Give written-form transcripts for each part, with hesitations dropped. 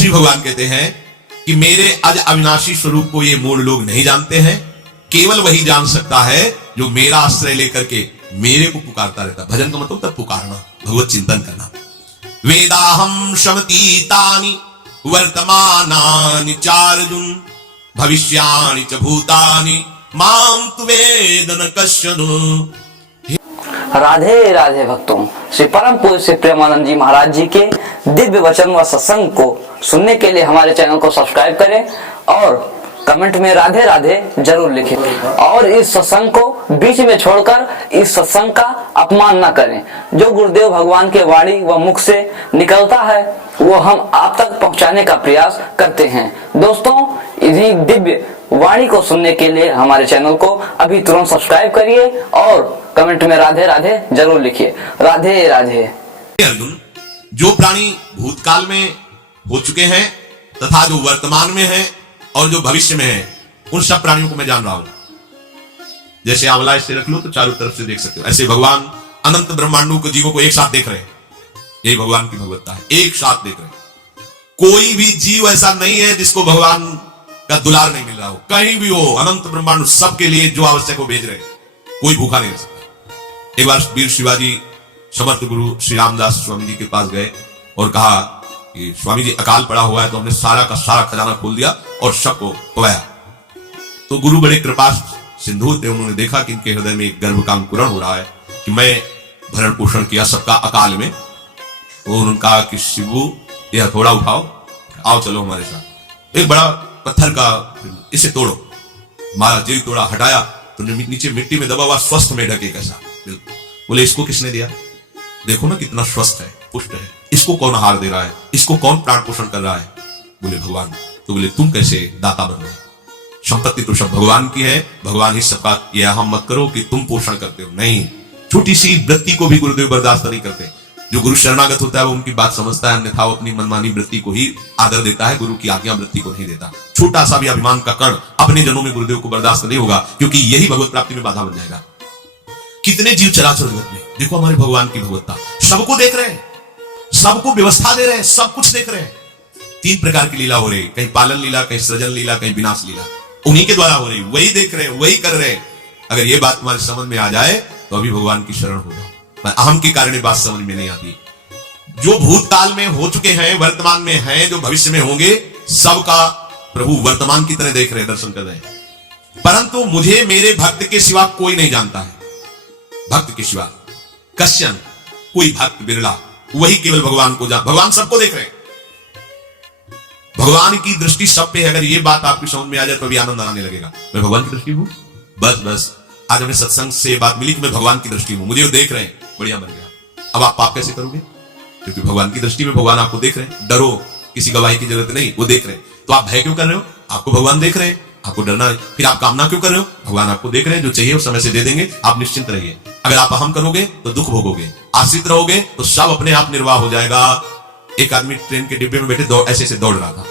श्री भगवान कहते हैं कि मेरे अज अविनाशी स्वरूप को ये मूल लोग नहीं जानते हैं, केवल वही जान सकता है जो मेरा आश्रय लेकर के मेरे को पुकारता रहता। भजन का मतलब तब पुकारना, भगवत चिंतन करना। वेदाहम शमतीतानि वर्तमानानि चार्जुन भविष्यानि च भूतानि माम तु वेद न कश्चन। राधे राधे भक्तों, श्री परम पूज्य श्री प्रेमानंद जी महाराज जी के दिव्य वचन व सत्संग को सुनने के लिए हमारे चैनल को सब्सक्राइब करें और कमेंट में राधे राधे जरूर लिखें। और इस सत्संग को बीच में छोड़कर इस सत्संग का अपमान न करें। जो गुरुदेव भगवान के वाणी व मुख से निकलता है वो हम आप तक पहुंचाने का प्रयास करते हैं। दोस्तों, इन्हीं दिव्य वाणी को सुनने के लिए हमारे चैनल को अभी तुरंत सब्सक्राइब करिए और कमेंट में राधे राधे जरूर लिखिए। राधे राधे। अर्जुन, जो प्राणी भूतकाल में हो चुके हैं तथा जो वर्तमान में है और जो भविष्य में है, उन सब प्राणियों को मैं जान रहा हूं। जैसे आंवला ऐसे रख लो तो चारों तरफ से देख सकते हो, ऐसे भगवान अनंत ब्रह्मांडों को, जीवों को एक साथ देख रहे हैं। यही भगवान की भगवत्ता है, एक साथ देख रहे हैं। कोई भी जीव ऐसा नहीं है जिसको भगवान का दुलार नहीं मिल रहा हो। कहीं भी हो, अनंत ब्रह्मांड सबके लिए जो आवश्यक हो भेज रहे, कोई भूखा नहीं रह सकता। एक बार वीर शिवाजी समर्थ गुरु श्री रामदास स्वामी जी के पास गए और कहा कि स्वामी जी अकाल पड़ा हुआ है, तो हमने सारा का सारा खजाना खोल दिया और सबको पवाया। तो गुरु बड़े कृपा सिंधु थे, उन्होंने देखा कि इनके हृदय में एक गर्भ का अंकुरण हो रहा है कि मैं भरण पोषण किया सबका अकाल में। तो उन्होंने कहा कि शिवू यह हथौड़ा उठाओ, आओ चलो हमारे साथ। एक बड़ा पत्थर का, इसे तोड़ो। मारा, जेल तोड़ा, हटाया तो नीचे मिट्टी में दबा हुआ स्वस्थ में ढके कैसा। बोले इसको किसने दिया? देखो ना कितना स्वस्थ है, पुष्ट है। इसको कौन आहार दे रहा है? इसको कौन प्राण पोषण कर रहा है? बोले भगवान। तो बोले तुम कैसे दाता बन गए? संपत्ति तो सब भगवान की है, भगवान ही सबका। यह हम मत करो कि तुम पोषण करते हो, नहीं। छोटी सी वृत्ति को भी गुरुदेव बर्दाश्त नहीं करते। जो गुरु शरणागत होता है वो उनकी बात समझता है, अन्यथा वो अपनी मनमानी वृत्ति को ही आदर देता है, गुरु की आज्ञा वृत्ति को नहीं देता। छोटा सा भी अभिमान का कण अपने जनों में गुरुदेव को बर्दाश्त नहीं होगा, क्योंकि यही भगवत प्राप्ति में बाधा बन जाएगा। कितने जीव चराचर जगत में, देखो हमारे भगवान की भगवत्ता, सबको देख रहे हैं, सबको व्यवस्था दे रहे हैं, सब कुछ देख रहे हैं। 3 प्रकार की लीला हो रही, कहीं पालन लीला, कहीं सृजन लीला, कहीं विनाश लीला, उन्हीं के द्वारा हो रही, वही देख रहे हैं, वही कर रहे हैं। अगर ये बात तुम्हारे समझ में आ जाए तो अभी भगवान की शरण हो जाओ। अहम के कारण बात समझ में नहीं आती। जो भूतकाल में हो चुके हैं, वर्तमान में हैं, जो भविष्य में होंगे, सबका प्रभु वर्तमान की तरह देख रहे, दर्शन कर रहे हैं। परंतु मुझे मेरे भक्त के सिवा कोई नहीं जानता है। भक्त के सिवा कश्यन, कोई भक्त बिरला, वही केवल भगवान को जान। भगवान सबको देख रहे हैं, भगवान की दृष्टि सब पे है। अगर ये बात आपकी समझ में आ जाए तो अभी आनंद आने लगेगा। मैं भगवान की दृष्टि हूं, बस आज हमें सत्संग से बात मिली कि मैं भगवान की दृष्टि हूं, मुझे वो देख रहे हैं, बढ़िया बन गया। अब आप पाप कैसे करोगे? क्योंकि भगवान की दृष्टि में भगवान आपको देख रहे हैं। डरो, किसी गवाही की जरूरत नहीं, वो देख रहे हैं। तो आप भय क्यों कर रहे हो? आपको भगवान देख रहे हैं, आपको डरना है। फिर आप कामना क्यों कर रहे हो? भगवान आपको देख रहे हैं, जो चाहिए उस समय से दे देंगे, आप निश्चिंत रहिए। अगर आप अहम करोगे तो दुख भोगोगे, आश्रित रहोगे तो सब अपने आप निर्वाह हो जाएगा। एक आदमी ट्रेन के डिब्बे में बैठे ऐसे दौड़ रहा था।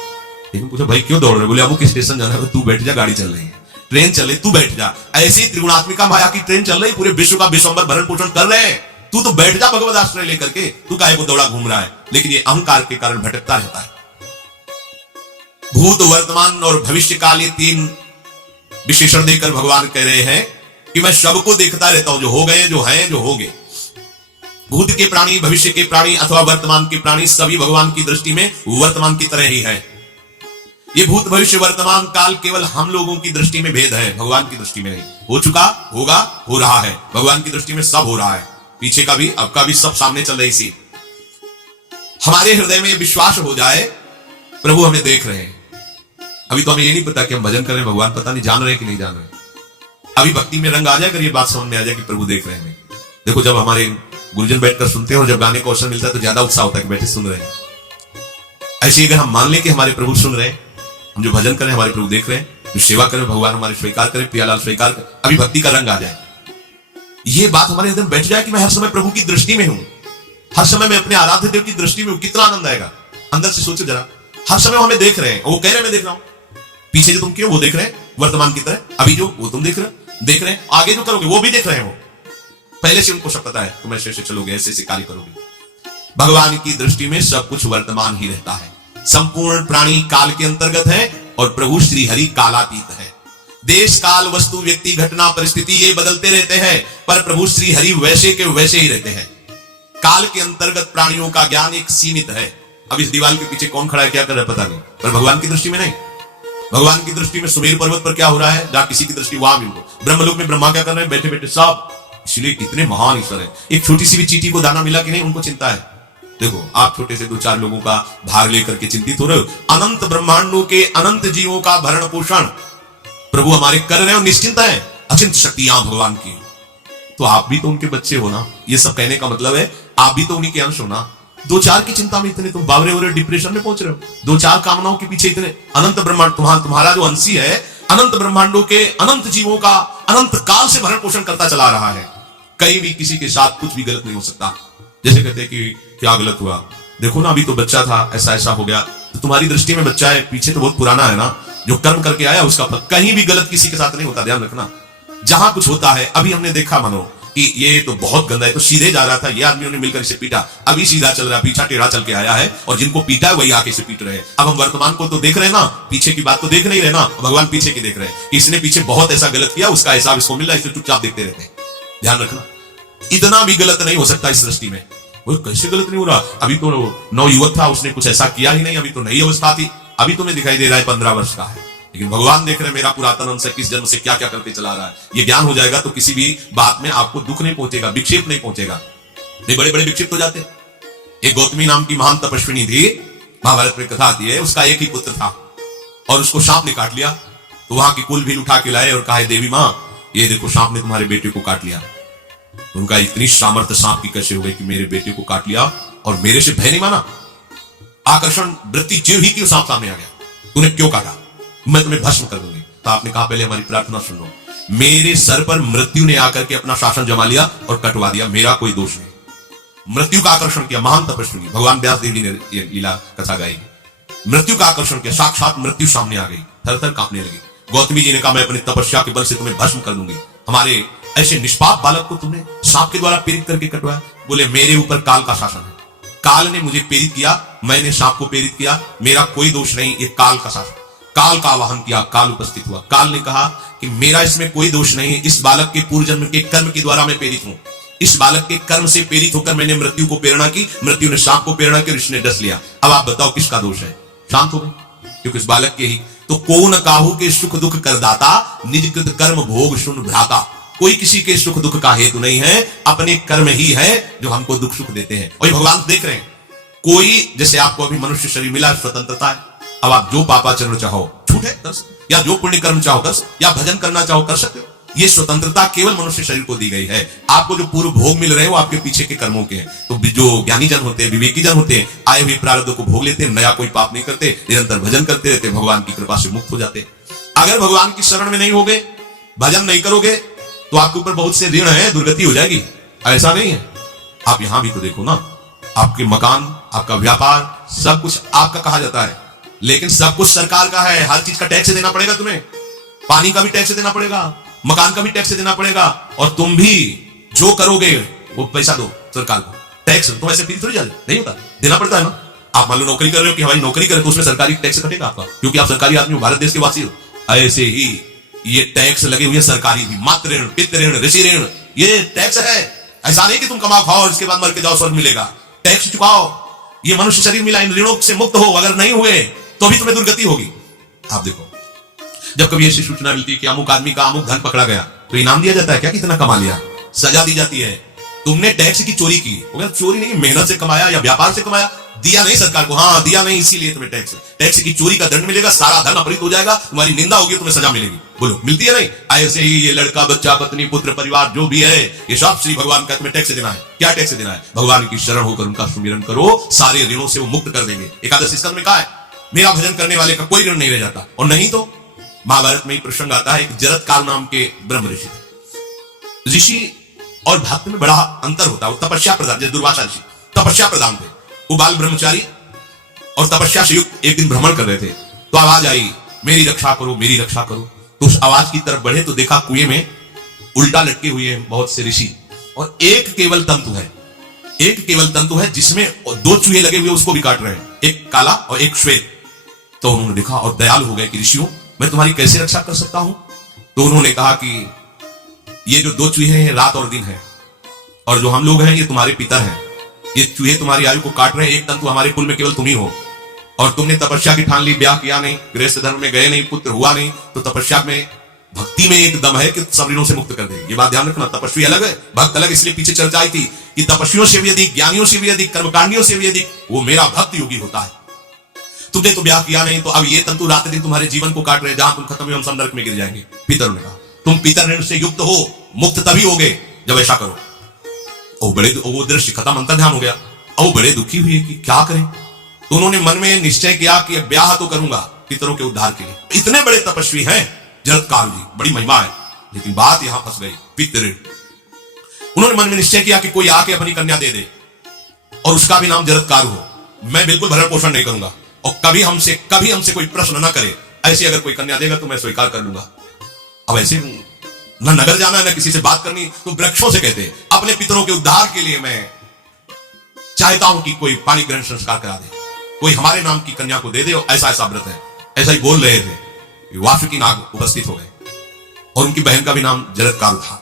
लेकिन पूछा भाई क्यों दौड़ रहे? बोले अब किस स्टेशन जाना है? तू बैठ जा, गाड़ी चल रही है, ट्रेन चल रही, तू बैठ जा। ऐसी त्रिगुणात्मिका माया की ट्रेन चल रही, पूरे विश्व का विश्वंभर भरण पोषण कर रहे हैं, तू तो बैठ जा भगवत आश्रय लेकर के। तू काहे को दौड़ा घूम रहा है? लेकिन ये अहंकार के कारण भटकता रहता है। भूत, वर्तमान और भविष्य काल, ये 3 विशेषण देकर भगवान कह रहे हैं कि मैं सबको देखता रहता हूं, जो हो गए, जो हैं, जो होंगे। भूत के प्राणी, भविष्य के प्राणी अथवा वर्तमान के प्राणी सभी भगवान की दृष्टि में वर्तमान की तरह ही है। ये भूत, भविष्य, वर्तमान काल केवल हम लोगों की दृष्टि में भेद है, भगवान की दृष्टि में नहीं। हो चुका, होगा, हो रहा है। भगवान की दृष्टि में सब हो रहा है, पीछे का भी, अब का भी, सब सामने चल रही सी। हमारे हृदय में विश्वास हो जाए प्रभु हमें देख रहे हैं। अभी तो हमें ये नहीं पता कि हम भजन कर रहे हैं, भगवान पता नहीं जान रहे हैं कि नहीं जान रहे। अभी भक्ति में रंग आ जाए, अगर ये बात समझ में आ जाए कि प्रभु देख रहे हैं। देखो जब हमारे गुरुजन बैठकर सुनते हैं और जब गाने का अवसर मिलता है तो ज्यादा उत्साह होता है कि बैठे सुन रहे हैं। ऐसे अगर हम मान लें कि हमारे प्रभु सुन रहे हैं, हम जो भजन करें हमारे प्रभु देख रहे हैं, जो सेवा करें भगवान हमारे स्वीकार करें, प्रियालाल स्वीकार करें, अभी भक्ति का रंग आ जाए, ये बात हमारे हृदय में बैठ जाए कि मैं हर समय प्रभु की दृष्टि में हूं, हर समय मैं अपने आराध्य देव की दृष्टि में हूं। कितना आनंद आएगा। अंदर से सोचो जरा, हर समय हमें देख रहे हैं, वो कह रहे हैं मैं देख रहा हूं। पीछे जो तुम क्यों, वो देख रहे हैं वर्तमान की तरह। अभी जो वो तुम देख रहे हैं, आगे जो करोगे वो भी देख रहे हैं। वो पहले से उनको सब पता है, तुम ऐसे ऐसे चलोगे, ऐसे ऐसे कार्य करोगे। भगवान की दृष्टि में सब कुछ वर्तमान ही रहता है, संपूर्ण प्राणी काल के अंतर्गत है और प्रभु श्री हरि कालातीत है। देश काल वस्तु व्यक्ति घटना परिस्थिति ये बदलते रहते हैं, पर प्रभु श्री हरि वैसे के वैसे ही रहते हैं। काल के अंतर्गत प्राणियों का ज्ञान एक सीमित है। अब इस दीवार के पीछे कौन खड़ा है क्या कर रहा है पता नहीं, पर भगवान की दृष्टि में नहीं। भगवान की दृष्टि में सुमेर पर्वत पर क्या हो रहा है, जहां किसी की दृष्टि वहां भी हो। ब्रह्मलोक में ब्रह्मा क्या कर रहे हैं, बैठे बैठे सब। इसलिए इतने महान ईश्वर है। एक छोटी सी भी चींटी को दाना मिला कि नहीं, उनको चिंता है। देखो आप छोटे से 2-4 लोगों का भार लेकर के चिंतित हो रहे हो, अनंत ब्रह्मांडों के अनंत जीवों का भरण पोषण प्रभु हमारे कर रहे हैं और निश्चिंत है। अचिंत शक्तियां भगवान की, तो आप भी तो उनके बच्चे हो ना। ये सब कहने का मतलब है आप भी तो उन्हीं के अंश हो ना। 2-4 की चिंता में इतने तुम बावरे हो रहे, डिप्रेशन में पहुंच रहे हो। 2-4 कामनाओं के पीछे इतने। अनंत ब्रह्मांड तुम्हारा जो अंशी है अनंत ब्रह्मांडों के अनंत जीवों का अनंत काल से भरण पोषण करता चला रहा है। कहीं भी किसी के साथ कुछ भी गलत नहीं हो सकता। जैसे कहते हैं कि क्या गलत हुआ, देखो ना अभी तो बच्चा था, ऐसा ऐसा हो गया। तो तुम्हारी दृष्टि में बच्चा है, पीछे तो बहुत पुराना है ना, जो कर्म करके आया उसका फल। कहीं भी गलत किसी के साथ नहीं होता, ध्यान रखना। जहां कुछ होता है, अभी हमने देखा मानो कि ये तो बहुत गंदा है, तो सीधे जा रहा था, ये आदमियों ने मिलकर इसे पीटा, अभी सीधा चल रहा, पीछा टेढ़ा चल के आया है, और जिनको पीटा है वही आके इसे पीट रहे हैं। अब हम वर्तमान को तो देख रहे हैं ना, पीछे की बात तो देख नहीं रहे ना। भगवान पीछे की देख रहे हैं, इसने पीछे बहुत ऐसा गलत किया, उसका हिसाब इसको मिल रहा है, इसे चुपचाप देखते रहते हैं। ध्यान रखना, इतना भी गलत नहीं हो सकता इस सृष्टि में। वो कैसे गलत नहीं हो रहा, अभी तो नवयुवक था, उसने कुछ ऐसा किया ही नहीं, अभी तो नई अवस्था थी, अभी तुम्हें दिखाई दे रहा है 15 वर्ष का है। लेकिन भगवान देख रहे हैं मेरा पुरातन अंश किस जन्म से क्या क्या करके चला रहा है। ये ज्ञान हो जाएगा तो किसी भी बात में आपको दुख नहीं पहुंचेगा, विक्षेप नहीं पहुंचेगा। नहीं बड़े बड़े विक्षिप्त हो जाते। एक गौतमी नाम की महान तपस्विनी थी, महाभारत में कथा आती है, उसका एक ही पुत्र था और उसको सांप ने काट लिया। तो वहां की कुल भी उठा के लाए और कहा देवी मां ये देखो सांप ने तुम्हारे बेटे को काट लिया। उनका इतनी सामर्थ्य सांप की कैसे हो गई कि मेरे बेटे को काट लिया और मेरे से भय नहीं माना। आकर्षण वृत्ति जीव ही की सांप सामने आ गया, तूने क्यों काटा, मैं तुम्हें भस्म कर दूंगी। तो आपने कहा पहले हमारी प्रार्थना सुन लो। मेरे सर पर मृत्यु ने आकर के अपना शासन जमा लिया और कटवा दिया, मेरा कोई दोष नहीं। मृत्यु का आकर्षण किया, महान तपस्वी भगवान व्यास देव जी ने ये लीला कथा गाई। मृत्यु का आकर्षण किया, साक्षात मृत्यु सामने आ गई, थर थर कांपने लगी। गौतमी जी ने कहा मैं अपनी तपस्या के बल से तुम्हें भस्म कर दूंगी। हमारे ऐसे निष्पाप बालक को तुमने सांप के द्वारा प्रेरित करके कटवाया। बोले मेरे ऊपर काल का शासन है, काल ने मुझे प्रेरित किया, मैंने सांप को प्रेरित किया, मेरा कोई दोष नहीं, ये काल का शासन। काल का आवाहन किया, काल उपस्थित हुआ। काल ने कहा कि मेरा इसमें कोई दोष नहीं है, इस बालक के पूर्व जन्म के कर्म के द्वारा मैं प्रेरित हूं। इस बालक के कर्म से प्रेरित होकर मैंने मृत्यु को प्रेरणा की, मृत्यु ने सांप को प्रेरणा की, इसने डस लिया। अब आप बताओ किसका दोष है। शांत हो गए क्योंकि इस बालक के ही तो कौन काहू के सुख दुख करदाता, निज कृत कर्म भोग सुन भ्राता। कोई किसी के सुख दुख का हेतु नहीं है, अपने कर्म ही है जो हमको दुख सुख देते हैं। और भगवान देख रहे हैं, कोई जैसे आपको अभी मनुष्य शरीर मिला, स्वतंत्रता है। अब आप जो पापाचरण चाहो छूटे कर सकते, या जो पुण्य कर्म चाहो कर सकते, या भजन करना चाहो कर सकते हो। ये स्वतंत्रता केवल मनुष्य शरीर को दी गई है। आपको जो पूर्व भोग मिल रहे हैं वो आपके पीछे के कर्मों के हैं। तो जो ज्ञानी जन होते हैं, विवेकी जन होते हैं, आए हुए प्रारब्धों को भोग लेते हैं, नया कोई पाप नहीं करते, निरंतर भजन करते रहते, भगवान की कृपा से मुक्त हो जाते। अगर भगवान की शरण में नहीं होगे, भजन नहीं करोगे, तो आपके ऊपर बहुत से ऋण है, दुर्गति हो जाएगी। ऐसा नहीं है। आप यहां भी तो देखो ना, आपके मकान, आपका व्यापार, सब कुछ आपका कहा जाता है, लेकिन सब कुछ सरकार का है। हर चीज का टैक्स देना पड़ेगा तुम्हें, पानी का भी टैक्स देना पड़ेगा, मकान का भी टैक्स देना पड़ेगा, और तुम भी जो करोगे वो पैसा दो सरकार को। टैक्स तुम ऐसे फ्री थोड़ी जा नहीं होता, देना पड़ता है ना। आप मान लो नौकरी कर रहे हो कि हमारी नौकरी करें तो उसमें सरकारी टैक्स कटेगा आपका, क्योंकि आप सरकारी आदमी हो, भारत देश के वासी हो। ऐसे ही ये टैक्स लगे हुए सरकारी भी, मातृ ऋण, पितृ ऋण, ऋषि ऋण, ये टैक्स है। ऐसा नहीं कि तुम कमा खाओ और इसके बाद मर के जाओ स्वर्ग मिलेगा। टैक्स चुकाओ। ये मनुष्य शरीर मिला, इन ऋणों से मुक्त हो। अगर नहीं हुए तो भी तुम्हें दुर्गति होगी। आप देखो, जब कभी ऐसी सूचना मिलती है कि अमुक आदमी का अमुक धन पकड़ा गया, तो इनाम दिया जाता है क्या, कितना कमा लिया, सजा दी जाती है। तुमने टैक्स की चोरी की, चोरी नहीं, मेहनत से कमाया या व्यापार से कमाया, दिया नहीं सरकार को, हाँ दिया नहीं, इसीलिए तुम्हें टैक्स की चोरी का दंड मिलेगा, सारा धन अपहृत हो जाएगा, तुम्हारी निंदा होगी, तुम्हें सजा मिलेगी। बोलो मिलती है नहीं? ऐसे ही ये लड़का, बच्चा, पत्नी, पुत्र, परिवार जो भी है, ये सब श्री भगवान का तुम्हें टैक्स देना है। क्या टैक्स देना है? भगवान की शरण होकर उनका सुमिरन करो, सारे ऋणों से वो मुक्त कर देंगे। एकादश स्कंद में कहा है मेरा भजन करने वाले का कोई ऋण नहीं रह जाता। और नहीं तो महाभारत में ही प्रसंग आता है, एक जरत काल नाम के ब्रह्म ऋषि थे। ऋषि और भक्त में बड़ा अंतर होता है। वो तपस्या प्रधान, जैसे दुर्वासा ऋषि तपस्या प्रधान थे, वो बाल ब्रह्मचारी और तपस्या से युक्त एक दिन भ्रमण कर रहे थे। तो आवाज आई मेरी रक्षा करो, मेरी रक्षा करो। तो उस आवाज की तरफ बढ़े तो देखा कुएं में उल्टा लटके हुए हैं बहुत से ऋषि, और एक केवल तंतु है। एक केवल तंतु है जिसमें दो चूहे लगे हुए उसको भी काट रहे हैं, एक काला और एक श्वेत। तो उन्होंने देखा और दयालु हो गए कि ऋषियों, मैं तुम्हारी कैसे रक्षा कर सकता हूं। तो उन्होंने कहा कि ये जो दो चूहे हैं रात और दिन है, और जो हम लोग हैं ये तुम्हारे पितर हैं। ये चूहे तुम्हारी आयु को काट रहे हैं, एक तंतु हमारे कुल में केवल तुम ही हो। और तुमने तपस्या की ठान ली, ब्याह किया नहीं, गृहस्थ धर्म में गए नहीं, पुत्र हुआ नहीं, तो तपस्या में भक्ति में एक दम है कि सब ऋणों से मुक्त कर देगी। ये बात ध्यान रखना, तपस्वी अलग है, भक्त अलग। इसलिए पीछे चर्चा आई थी कि तपस्वियों से भी अधिक, ज्ञानियों से भी अधिक, कर्मकांडियों से भी अधिक वो मेरा भक्त योगी होता है। तुमने तो ब्याह किया नहीं, तो अब ये तंतु रात दिन तुम्हारे जीवन को काट रहे, जहां तुम खत्म हुए हम सब नरक में गिर जाएंगे। पितरों ने कहा तुम पितर ऋण से युक्त हो, मुक्त तभी होगे जब ऐसा करो। वो दृश्य खत्म, अंतर ध्यान हो गया। और बड़े दुखी हुए कि क्या करें। तो उन्होंने मन में निश्चय किया कि ब्याह तो करूंगा पितरों के उद्धार के लिए। इतने बड़े तपस्वी हैं जरत्काल जी, बड़ी महिमा है, लेकिन बात यहां फंस गई, पितृ। उन्होंने मन में निश्चय किया कि कोई आके अपनी कन्या दे दे और उसका भी नाम जरत्कार हो। मैं बिल्कुल भरण पोषण नहीं करूंगा और कभी हमसे कोई प्रश्न न करे। ऐसी अगर कोई कन्या देगा तो मैं स्वीकार कर लूंगा। अब ऐसे न नगर जाना न किसी से बात करनी, तो वृक्षों से कहते अपने पितरों के उद्धार के लिए मैं चाहता हूं कि कोई पानी ग्रहण संस्कार करा दे, कोई हमारे नाम की कन्या को दे दे, और ऐसा ऐसा व्रत है। ऐसा ही बोल रहे थे, वासुकी नाग उपस्थित हो गए और उनकी बहन का भी नाम जरत्कार था।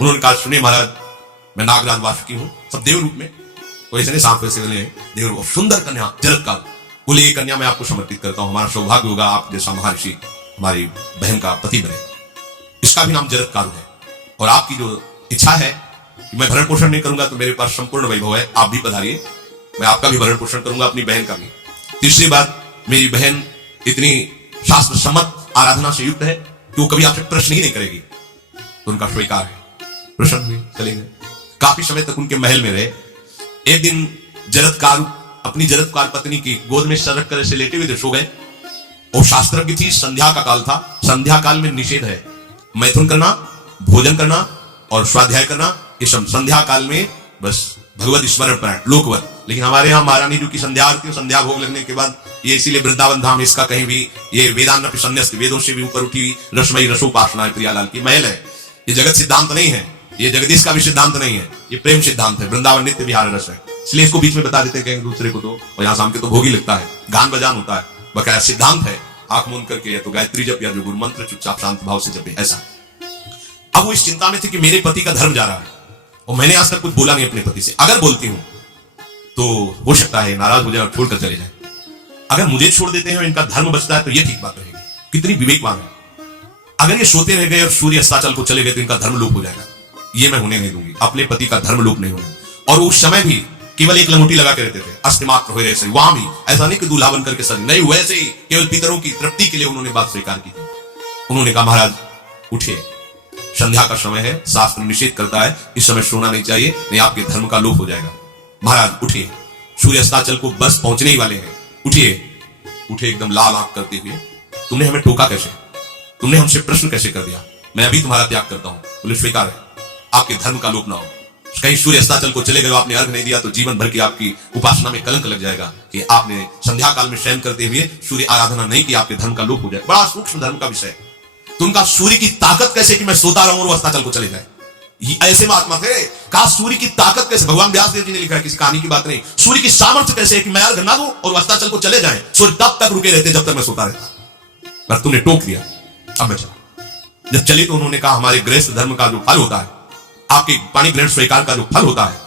उन्होंने कहा सुनिए महाराज, मैं नागराज वासुकी हूं, सब देव रूप में, कोई ऐसे नहीं सांप वैसे वाले देव रूप, सुंदर कन्या जरत्कार। बोले ये कन्या मैं आपको समर्पित करता हूं, हमारा सौभाग्य होगा आप जैसा महर्षि हमारी बहन का पति बने। इसका भी नाम जरत्कार है, और आपकी जो इच्छा है कि मैं भरण पोषण नहीं करूंगा तो मेरे पास संपूर्ण वैभव है, आप भी पधारिए, मैं आपका भी भरण पोषण करूंगा, अपनी बहन का भी। तीसरी बात, मेरी बहन इतनी शास्त्र सम्मत आराधना से युक्त है कि वो कभी आपसे प्रश्न ही नहीं करेगी, तो उनका स्वीकार है। प्रश्न भी चले गए, काफी समय तक उनके महल में रहे। एक दिन जरत्कार अपनी जरत्कार पत्नी की गोद में सर रख कर ऐसे लेटे हुए सो गए। और शास्त्रज्ञ थी, संध्या का काल था, संध्या काल में निषेध है मैथुन करना, भोजन करना और स्वाध्याय करना, ये सब संध्या काल में बस भगवत स्मरण पर लोकवत। लेकिन हमारे यहाँ महारानी जी की संध्या आरती, संध्या भोग लगने के बाद ये इसीलिए वृंदावन धाम इसका कहीं भी ये वेदांत संन्यास, वेदों से भी ऊपर उठी रसमयी रसोपासना है, प्रियालाल की महल है। ये जगत सिद्धांत नहीं है, ये जगदीश का भी सिद्धांत नहीं है, ये प्रेम सिद्धांत है। वृंदावन नित्य विहार रस है, इसलिए इसको बीच में बता देते हैं दूसरे को, तो और यहाँ शाम के तो भोग ही लगता है, गान बजान होता है, बकाया सिद्धांत है। आंख मूंद करके या तो गायत्री जप या जो गुरु मंत्र चुपचाप शांत भाव से जपे, ऐसा। अब वो इस चिंता में थे कि मेरे पति का धर्म जा रहा है, और मैंने आज तक कुछ बोला नहीं अपने पति से। अगर बोलती हूं तो हो सकता है नाराज हो जाए और छोड़कर चले जाए। अगर मुझे छोड़ देते हैं और इनका धर्म बचता है तो ये ठीक बात रहेगी। कितनी विवेकवान है। अगर ये सोते रह गए और सूर्य अस्ताचल को चले गए तो इनका धर्म लोप हो जाएगा, ये मैं होने नहीं दूंगी, अपने पति का धर्म लोप नहीं होने। और उस समय भी केवल एक लंगोटी लगा के रहते थे, अस्तिमात्र हो रहे, वहां भी ऐसा नहीं कि दूल्हा बनकर के सर नहीं, वैसे ही केवल पितरों की तृप्ति के लिए उन्होंने बात स्वीकार की थी। उन्होंने कहा महाराज उठिए, संध्या का समय है, शास्त्र निषेध करता है इस समय सोना नहीं चाहिए, नहीं आपके धर्म का लोप हो जाएगा। महाराज उठिए, सूर्य अस्ताचल को बस पहुंचने ही वाले हैं, उठिए। उठे एकदम लाल आंख करते हुए, तुमने हमें टोका कैसे, तुमने हमसे प्रश्न कैसे कर दिया, मैं अभी तुम्हारा त्याग करता हूं। बोले स्वीकार है, आपके धर्म का लोप ना हो। कहीं सूर्य अस्ताचल को चले गए, आपने अर्घ नहीं दिया तो जीवन भर की आपकी उपासना में कलंक लग जाएगा कि आपने संध्या काल में शयन करते हुए सूर्य आराधना नहीं की, आपके धर्म का लोप हो जाए। बड़ा सूक्ष्म धर्म का विषय। तो उनका सूर्य की ताकत कैसे कि मैं सोता रहूं और अस्ताचल को चले जाए, ऐसे महात्मा थे। कहा सूर्य की ताकत कैसे, भगवान व्यास देव जी ने लिखा है, किसी कहानी की बात नहीं। सूर्य की सामर्थ्य कैसे कि मैं अर्घ ना दूं और अस्ताचल को चले जाए, सूर्य तब तक रुके रहते जब तक मैं सोता रहता, पर तुमने टोक दिया, अब मैं चला। जब चले तो उन्होंने कहा हमारे गृहस्थ धर्म का जो फल होता है, आपके पाणी ग्रहण स्वीकार का जो फल होता है,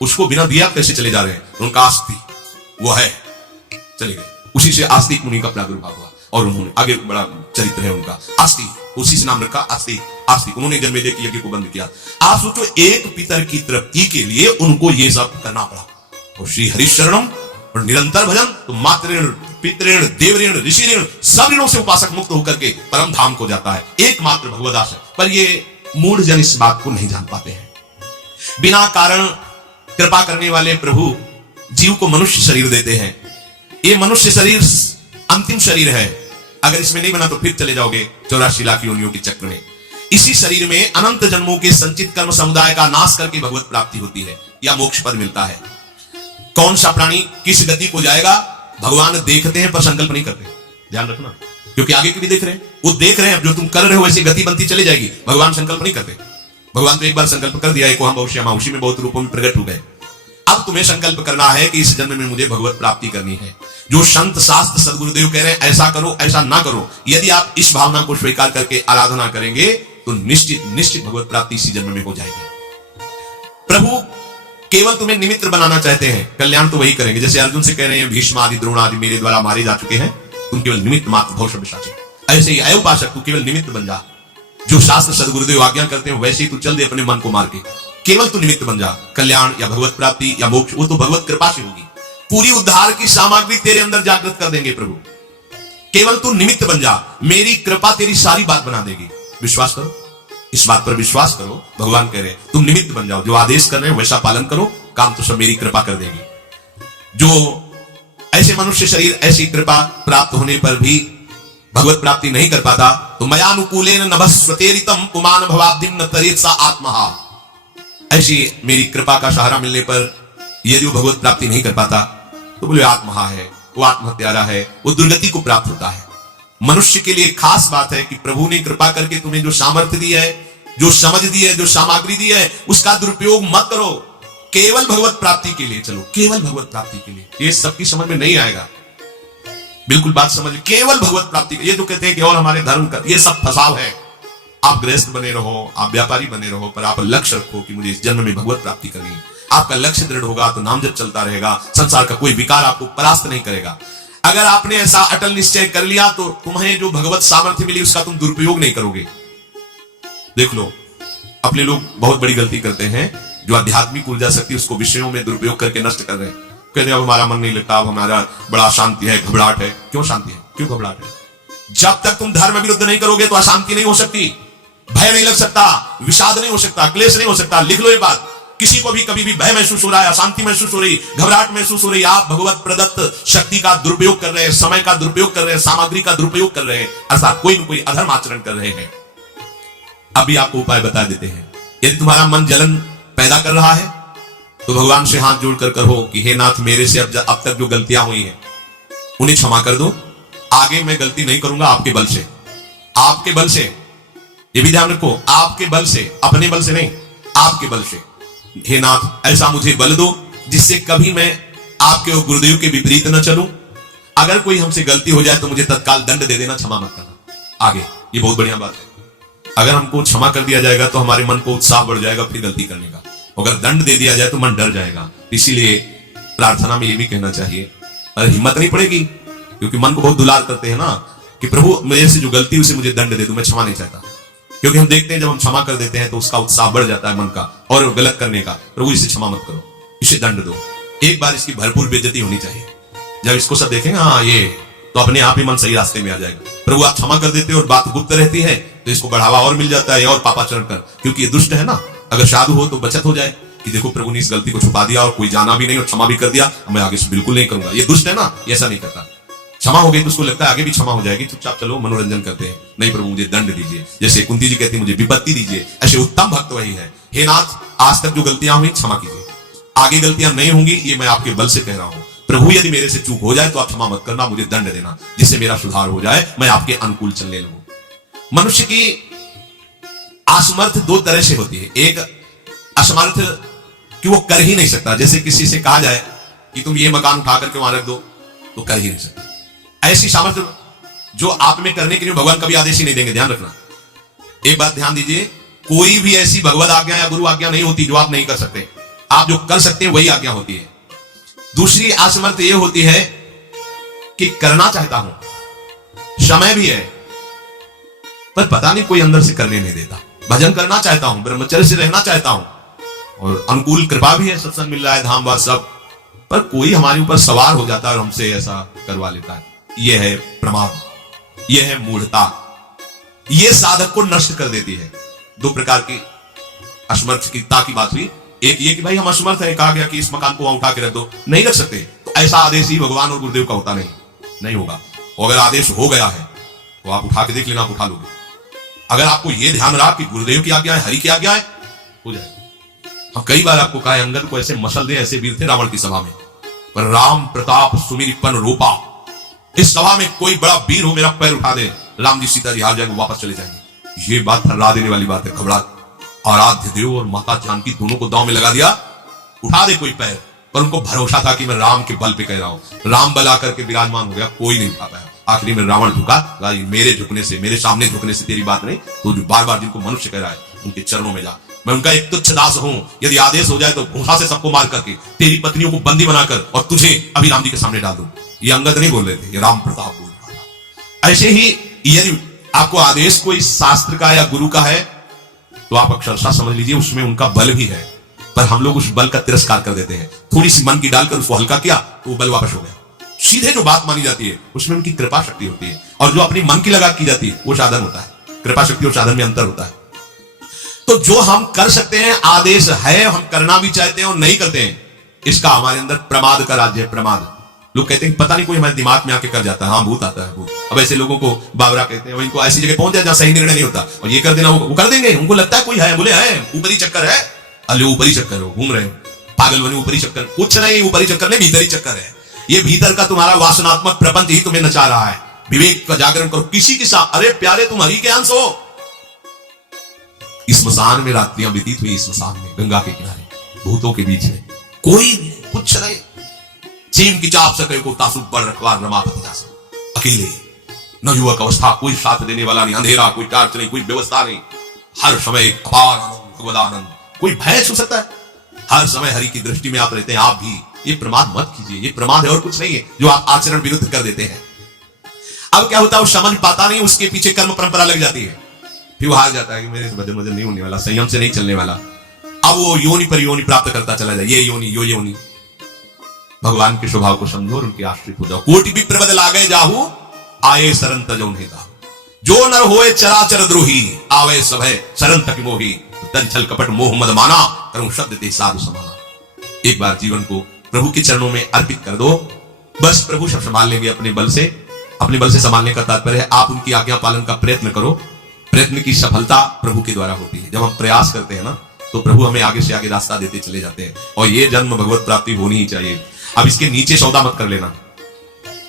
उसको बिना दिया कैसे चले जा रहे हैं। उनका आस्तिक वो है, चले गए। उसी से आस्तिक मुनि का प्रादुर्भाव हुआ और उन्होंने आगे बड़ा चरित्र है उनका, आस्तिक, उसी से नाम रखा आस्तिक। आस्तिक उन्होंने जन्मेजय की यज्ञ को बंद किया। आप सोचो, एक पितर की तृप्ति के लिए उनको ये सब करना पड़ा। और श्री हरिशरणम और निरंतर भजन, तो मातृण, पितृण, देवऋण, ऋषि ऋण, सब ऋणों से उपासक मुक्त होकर के परम धाम को जाता है। एकमात्र भगवदास है, पर ये मूढ़ जन इस बात को नहीं जान पाते हैं। बिना कारण कृपा करने वाले प्रभु जीव को मनुष्य शरीर देते हैं। ये मनुष्य शरीर अंतिम शरीर है, अगर इसमें नहीं बना तो फिर चले जाओगे 84 लाख योनियों के चक्र में। इसी शरीर में अनंत जन्मों के संचित कर्म समुदाय का नाश करके भगवत प्राप्ति होती है या मोक्ष पद मिलता है। कौन सा प्राणी किस गति को जाएगा भगवान देखते हैं पर संकल्प नहीं करते, ध्यान रखना, क्योंकि आगे के भी देख रहे हैं। वो देख रहे हैं जो तुम कर रहे हो वैसी गति बनती चली जाएगी, भगवान संकल्प नहीं करते। भगवान तो एक बार संकल्प कर दिया, एको हम भविष्य उसी में बहुत रूपों में प्रकट हो गए। अब तुम्हें संकल्प करना है कि इस जन्म में मुझे भगवत प्राप्ति करनी है। जो संत शास्त्र सदगुरुदेव कह रहे हैं ऐसा करो ऐसा ना करो, यदि आप इस भावना को स्वीकार करके आराधना करेंगे तो निश्चित निश्चित भगवत प्राप्ति इसी जन्म में हो जाएगी। प्रभु केवल तुम्हें निमित्त बनाना चाहते हैं, कल्याण तो वही करेंगे। जैसे अर्जुन से कह रहे हैं भीष्म आदि द्रोण आदि मेरे द्वारा मारे जा चुके हैं, तुम केवल निमित्त मात्र भव शब्दशाची। ऐसे ही अयोपासक तू केवल निमित्त बन जा, जो शास्त्र सदगुरुदेव आज्ञा करते हैं वैसे ही तू चल दे अपने मन को मार के, केवल तू निमित्त बन जा। कल्याण या भगवत प्राप्ति या मोक्ष वो तो भगवत कृपा से होगी। पूरी उद्धार की सामग्री तेरे अंदर जागृत कर देंगे प्रभु, केवल तू निमित्त बन जा, मेरी कृपा तेरी सारी बात बना देगी। विश्वास करो, इस बात पर विश्वास करो। भगवान कह रहे हैं तुम निमित्त बन जाओ, जो आदेश कर रहे हैं वैसा पालन करो, काम तो सब मेरी कृपा कर देगी। जो ऐसे मनुष्य शरीर ऐसी कृपा प्राप्त होने पर भी भगवत प्राप्ति नहीं कर पाता, तो मयानुकूलेन नभस्वतेरितम पुमान भवाब्धिम न तरेत सा आत्महा। ऐसी मेरी कृपा का सहारा मिलने पर यदि वो भगवत प्राप्ति नहीं कर पाता तो बोले आत्महा है, वो आत्महत्यारा है, वो दुर्गति को प्राप्त होता है। मनुष्य के लिए खास बात है कि प्रभु ने कृपा करके तुम्हें जो सामर्थ्य दी है, जो समझ दी है, जो सामग्री दी है, उसका दुरुपयोग मत करो। केवल भगवत प्राप्ति के लिए चलो, केवल भगवत प्राप्ति के लिए। ये सबकी समझ में नहीं आएगा, बिल्कुल बात समझ, केवल भगवत प्राप्ति। ये जो कहते हैं कि और हमारे धर्म का, ये सब फसाव है। आप गृहस्थ बने रहो, आप व्यापारी बने रहो, पर आप लक्ष्य रखो कि मुझे इस जन्म में भगवत प्राप्ति करनी है। आपका लक्ष्य दृढ़ होगा तो नाम जप चलता रहेगा, संसार का कोई विकार आपको परास्त नहीं करेगा। अगर आपने ऐसा अटल निश्चय कर लिया तो तुम्हें जो भगवत सामर्थ्य मिली उसका तुम दुरुपयोग नहीं करोगे। देख लो, अपने लोग बहुत बड़ी गलती करते हैं, जो आध्यात्मिक ऊर्जा शक्ति उसको विषयों में दुरुपयोग करके नष्ट कर रहे हैं। कहते हैं अब हमारा मन नहीं लगता, अब हमारा बड़ा शांति है, घबराहट है। क्यों शांति है, क्यों घबराहट है? जब तक तुम धर्म विरुद्ध नहीं करोगे तो अशांति नहीं हो सकती, भय नहीं लग सकता, विषाद नहीं हो सकता, क्लेश नहीं हो सकता। लिख लो ये बात, किसी को भी कभी भी भय महसूस हो रहा है, अशांति महसूस हो रही, घबराहट महसूस हो रही, आप भगवत प्रदत्त शक्ति का दुरुपयोग कर रहे हैं, समय का दुरुपयोग कर रहे हैं, सामग्री का दुरुपयोग कर रहे हैं, अर्थात कोई न कोई अधर्म आचरण कर रहे हैं। अभी आपको उपाय बता देते हैं। यदि तुम्हारा मन जलन पैदा कर रहा है तो भगवान से हाथ जोड़कर कहो कि हे नाथ, मेरे से अब तक जो गलतियां हुई हैं उन्हें क्षमा कर दो, आगे मैं गलती नहीं करूंगा। आपके बल से, आपके बल से, ये भी ध्यान रखो, आपके बल से, अपने बल से नहीं, आपके बल से। हे नाथ, ऐसा मुझे बल दो जिससे कभी मैं आपके और गुरुदेव के विपरीत न चलूं। अगर कोई हमसे गलती हो जाए तो मुझे तत्काल दंड दे देना, क्षमा मत करना। आगे ये बहुत बढ़िया बात है। अगर हमको क्षमा कर दिया जाएगा तो हमारे मन को उत्साह बढ़ जाएगा फिर गलती करने का। अगर दंड दे दिया जाए तो मन डर जाएगा। इसीलिए प्रार्थना में ये भी कहना चाहिए, अरे हिम्मत नहीं पड़ेगी, क्योंकि मन को बहुत दुलार करते हैं ना कि प्रभु मेरे से जो गलती उसे मुझे दंड दे दो, मैं क्षमा नहीं चाहता। क्योंकि हम देखते हैं जब हम क्षमा कर देते हैं तो उसका उत्साह बढ़ जाता है मन का और गलत करने का। प्रभु इसे क्षमा मत करो, इसे दंड दो। एक बार इसकी भरपूर बेइज्जती होनी चाहिए। जब इसको सब देखेंगे हाँ ये, तो अपने आप ही मन सही रास्ते में आ जाएगा। प्रभु आप क्षमा कर देते हो और बात गुप्त रहती है तो इसको बढ़ावा और मिल जाता है और पापाचरण कर, क्योंकि ये दुष्ट है ना। अगर साधु हो तो बचत हो जाए कि देखो प्रभु ने इस गलती को छुपा दिया और कोई जाना भी नहीं और क्षमा भी कर दिया, मैं आगे से बिल्कुल नहीं करूंगा। ये दुष्ट है ना, ये ऐसा नहीं करता। क्षमा हो गई तो उसको लगता है आगे भी क्षमा हो जाएगी, चुपचाप चलो मनोरंजन करते हैं। नहीं प्रभु मुझे दंड दीजिए, जैसे कुंती जी कहती है मुझे विपत्ति दीजिए। ऐसे उत्तम भक्त वही है। हे नाथ, आज तक जो गलतियां हुई क्षमा कीजिए, आगे गलतियां नहीं होंगी, ये मैं आपके बल से कह रहा हूं। प्रभु यदि मेरे से चूक हो जाए तो आप क्षमा मत करना, मुझे दंड देना, जिससे मेरा सुधार हो जाए, मैं आपके अनुकूल चलने लगूं। मनुष्य की असमर्थ दो तरह से होती है। एक असमर्थ कि वो कर ही नहीं सकता, जैसे किसी से कहा जाए कि तुम ये मकान उठा करके वहां रख दो तो कर ही नहीं सकता। ऐसी सामर्थ्य जो आप में करने के लिए भगवान कभी आदेश ही नहीं देंगे, ध्यान रखना। एक बात ध्यान दीजिए, कोई भी ऐसी भगवत आज्ञा या गुरु आज्ञा नहीं होती जो आप नहीं कर सकते। आप जो कर सकते हैं वही आज्ञा होती है। दूसरी असमर्थ यह होती है कि करना चाहता हूं, समय भी है, पर पता नहीं कोई अंदर से करने नहीं देता। भजन करना चाहता हूं, ब्रह्मचर्य से रहना चाहता हूं, और अनुकूल कृपा भी है, सत्संग मिल रहा है, धाम वास सब, पर कोई हमारे ऊपर सवार हो जाता है और हमसे ऐसा करवा लेता है। यह है प्रमाद, यह है मूढ़ता। यह साधक को नष्ट कर देती है। दो प्रकार की असमर्थता की बात हुई। एक ये कि भाई हम असमर्थ है, कहा गया कि इस मकान को वहां उठा के रख दो, नहीं रख सकते, तो ऐसा आदेश ही भगवान और गुरुदेव का होता नहीं होगा। और अगर आदेश हो गया है तो आप उठा के देख लेना, आप उठा लोगे। अगर आपको यह ध्यान रहा कि गुरुदेव की आज्ञा है, हरि की आज्ञा है, हो जाए। हम कई बार आपको कहा, अंगद को ऐसे मसल दे, ऐसे वीर थे रावण की सभा में, पर राम प्रताप सुमिरपन रूपा। इस सभा में कोई बड़ा वीर हो, मेरा पैर उठा दे, राम जी सीता जी हार जाएंगे, वापस चले जाएंगे। ये बात थर्रा देने वाली बात है। घबरा आराध्य देव और माता जानकी दोनों को दांव में लगा दिया, उठा दे कोई पैर। पर उनको भरोसा था कि मैं राम के बल पे कह रहा हूं। राम बल आकर के विराजमान हो गया, कोई नहीं उठा पाया। आखिरी में रावण झुका, मेरे झुकने से, मेरे सामने झुकने से तेरी बात नहीं। तो जो बार बार जिनको मनुष्य कह रहा है उनके चरणों में जा, मैं उनका एक तुच्छ दास हूं। यदि आदेश हो जाए तो घूंसा से सबको मार करके तेरी पत्नियों को बंदी बनाकर और तुझे अभी राम जी के सामने डाल दूं। ये अंगद नहीं बोल रहे थे, ये राम प्रताप बोल रहा था। ऐसे ही यदि आपको आदेश कोई शास्त्र का या गुरु का है तो आप अक्षरशः समझ लीजिए उसमें उनका बल भी है, पर हम लोग उस बल का तिरस्कार कर देते हैं। थोड़ी सी मन की डालकर उसको हल्का किया तो वो बल वापस हो गया। सीधे जो बात मानी जाती है उसमें उनकी कृपा शक्ति होती है, और जो अपनी मन की लगा की जाती है वो साधन होता है। कृपा शक्ति और साधन में अंतर होता है। तो जो हम कर सकते हैं, आदेश है, हम करना भी चाहते हैं और नहीं करते हैं, इसका हमारे अंदर प्रमाद का राज्य है। प्रमाद, लोग कहते हैं पता नहीं कोई हमारे दिमाग में आके कर जाता है, हाँ भूत आता है भूत। अब ऐसे लोगों को बावरा कहते हैं, इनको ऐसी जगह पहुंच जाए जहां सही निर्णय नहीं होता, और ये कर देना वो कर देंगे। उनको लगता है कोई है, बोले है ऊपरी चक्कर है, अरे ऊपरी चक्कर हो, घूम रहे हो पागल बने, ऊपरी चक्कर कुछ नहीं, ऊपरी चक्कर नहीं, भीतरी चक्कर है। ये भीतर का तुम्हारा वासनात्मक प्रपंच ही तुम्हें नचा रहा है। विवेक का जागरण करो। किसी के साथ, अरे प्यारे तुम हरि के अंश हो। स्मशान में रात्रियां व्यतीत हुई, स्मशान में गंगा के किनारे भूतों के बीच में, कोई कुछ नहीं। चीम की चाप सके को तासु बड़ रखवार रमापति दास, अकेले, न युवक अवस्था, कोई साथ देने वाला नहीं, अंधेरा, कोई टार्च नहीं, कोई व्यवस्था नहीं, हर समय अपार आनंद, भगवद आनंद, कोई भय छू सकता है? हर समय हरि की दृष्टि में आप रहते हैं। आप भी ये प्रमाद मत कीजिए, ये प्रमाद है और कुछ नहीं है जो आप आचरण विरुद्ध कर देते हैं। अब क्या होता है, वो समझ पाता नहीं, उसके पीछे कर्म परंपरा लग जाती है, फिर वो हार जाता है कि मेरे से भजन नहीं होने वाला, संयम से नहीं चलने वाला। अब वो योनि पर योनि प्राप्त करता चला जाए, ये योनि यो योनि। भगवान के स्वभाव को समझो और उनके आश्रित हो जाओ। कोटि भी प्रबल आ गए जाहू, आए शरण तजो नहीं दाहू। जो नर होए चराचर द्रोही, आवे सभय शरण तक मोही। तन छल कपट मोह मद माना, करूं शब्द ते साधु समाना। एक बार जीवन को प्रभु के चरणों में अर्पित कर दो, बस प्रभु सब संभाल लेंगे अपने बल से। अपने बल से संभालने का तात्पर्य है आप उनकी आज्ञा पालन का प्रयत्न करो। प्रयत्न की सफलता प्रभु के द्वारा होती है। जब हम प्रयास करते हैं ना, तो प्रभु हमें आगे से आगे रास्ता देते चले जाते हैं, और ये जन्म भगवत प्राप्ति होनी ही चाहिए। अब इसके नीचे सौदा मत कर लेना,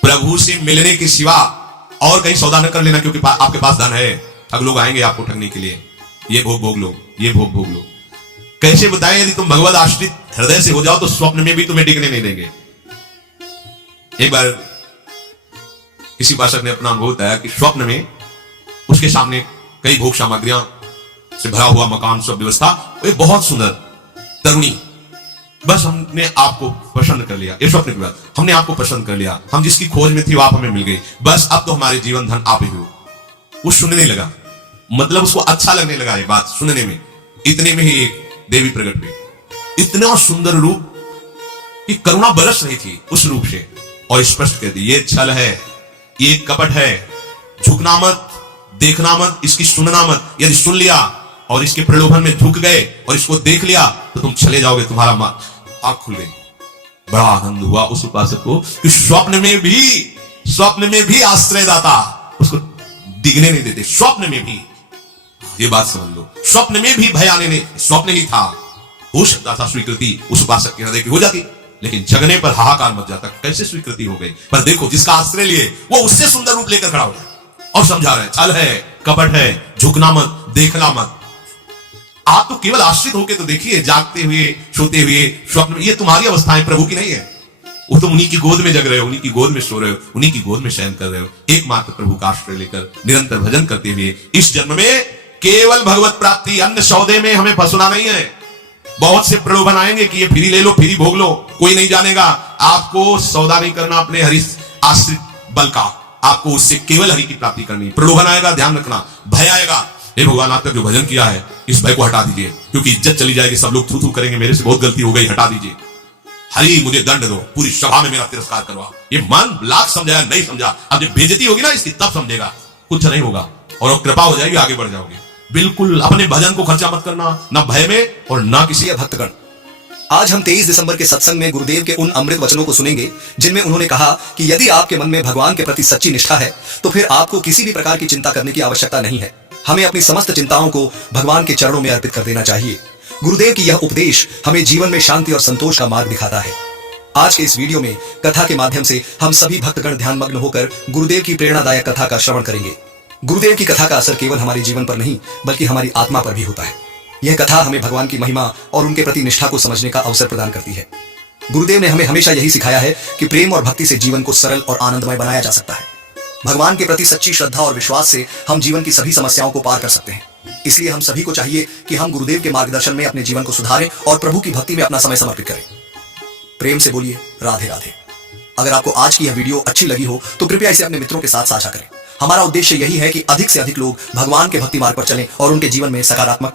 प्रभु से मिलने के सिवा और कहीं सौदा न कर लेना, क्योंकि आपके पास धन है, ठग लोग आएंगे आपको ठगने के लिए। ये भोग भोग लो, ये भोग भोग लो। कैसे बताएं, यदि तुम भगवत आश्रित हृदय से हो जाओ तो स्वप्न में भी तुम्हें टिकने नहीं देंगे। एक बार किसी उपासक ने अपना अनुभव बताया कि स्वप्न में उसके सामने कई भोग सामग्रियां से भरा हुआ मकान, सब व्यवस्था, एक बहुत सुंदर तरुणी, बस हमने आपको पसंद कर लिया। ये स्वप्न की बात, हमने आपको पसंद कर लिया, हम जिसकी खोज में थे वो आप हमें मिल गई, बस अब तो हमारे जीवन धन आप ही हो। वो सुनने लगा, मतलब उसको अच्छा लगने लगा ये बात सुनने में। इतने में ही एक देवी प्रकट हुई, इतना सुंदर रूप कि करुणा बरस रही थी उस रूप से, और स्पष्ट कहती ये छल है, ये कपट है, झुकना मत, देखना मत, इसकी सुनना मत। यदि सुन लिया और इसके प्रलोभन में झुक गए और इसको देख लिया तो तुम चले जाओगे, तुम्हारा आंख खुल गई। बड़ा आनंद हुआ उस उपासक को कि स्वप्न में भी आश्रयदाता उसको दिखने नहीं देते। स्वप्न में भी, ये बात समझ लो, स्वप्न में भी भय आने नहीं, स्वप्न ही था। हो सकता था स्वीकृति उस उपासक के हृदय की हो जाती, लेकिन जगने पर हाहाकार मच जाता, कैसे स्वीकृति हो गई। पर देखो, जिसका आश्रय लिए वो उससे सुंदर रूप लेकर खड़ा हो गया और समझा रहे छल है, कपट है, झुकना मत, देखना मत। आप तो केवल आश्रित होकर तो देखिए, जागते हुए, सोते हुए, स्वप्न में, ये तुम्हारी अवस्थाएं, प्रभु की नहीं है। वो तुम उन्हीं की गोद में जग रहे हो, उन्हीं की गोद में सो रहे हो, उन्हीं की गोद में शयन कर रहे हो। एकमात्र प्रभु का आश्रय लेकर निरंतर भजन करते हुए इस जन्म में केवल भगवत प्राप्ति, अन्य सौदे में हमें फंसना नहीं है। बहुत से प्रलोभन आएंगे कि ये फ्री ले लो, फ्री भोग लो, कोई नहीं जानेगा। आपको सौदा नहीं करना अपने हरि आश्रित बल का, आपको उससे केवल हरि की प्राप्ति करनी। प्रलोभन आएगा, ध्यान रखना, भय आएगा, हे भगवान आप तक जो भजन किया है इस भय को हटा दीजिए, क्योंकि इज्जत चली जाएगी, सब लोग थू थू करेंगे, मेरे से बहुत गलती हो गई, हटा दीजिए। हरि मुझे दंड दो, पूरी सभा में मेरा तिरस्कार करवा। ये मन लाख समझाया, नहीं समझा, अब जब बेइज्जती होगी ना इसकी, तब समझेगा कुछ नहीं होगा, और कृपा हो जाएगी, आगे बढ़ जाओगे। बिल्कुल अपने भजन को खर्चा मत करना, ना भय में और ना किसी भक्तगण। आज हम 23 दिसंबर के सत्संग में गुरुदेव के उन अमृत वचनों को सुनेंगे जिनमें उन्होंने कहा कि यदि आपके मन में भगवान के प्रति सच्ची निष्ठा है तो फिर आपको किसी भी प्रकार की चिंता करने की आवश्यकता नहीं है। हमें अपनी समस्त चिंताओं को भगवान के चरणों में अर्पित कर देना चाहिए। गुरुदेव की यह उपदेश हमें जीवन में शांति और संतोष का मार्ग दिखाता है। आज के इस वीडियो में कथा के माध्यम से हम सभी भक्तगण ध्यानमग्न होकर गुरुदेव की प्रेरणादायक कथा का श्रवण करेंगे। गुरुदेव की कथा का असर केवल हमारे जीवन पर नहीं बल्कि हमारी आत्मा पर भी होता है। यह कथा हमें भगवान की महिमा और उनके प्रति निष्ठा को समझने का अवसर प्रदान करती है। गुरुदेव ने हमें हमेशा यही सिखाया है कि प्रेम और भक्ति से जीवन को सरल और आनंदमय बनाया जा सकता है। भगवान के प्रति सच्ची श्रद्धा और विश्वास से हम जीवन की सभी समस्याओं को पार कर सकते हैं। इसलिए हम सभी को चाहिए कि हम गुरुदेव के मार्गदर्शन में अपने जीवन को सुधारें और प्रभु की भक्ति में अपना समय समर्पित करें। प्रेम से बोलिए राधे राधे। अगर आपको आज की यह वीडियो अच्छी लगी हो तो कृपया इसे अपने मित्रों के साथ साझा करें। हमारा उद्देश्य यही है कि अधिक से अधिक लोग भगवान के भक्ति मार्ग पर चलें और उनके जीवन में सकारात्मक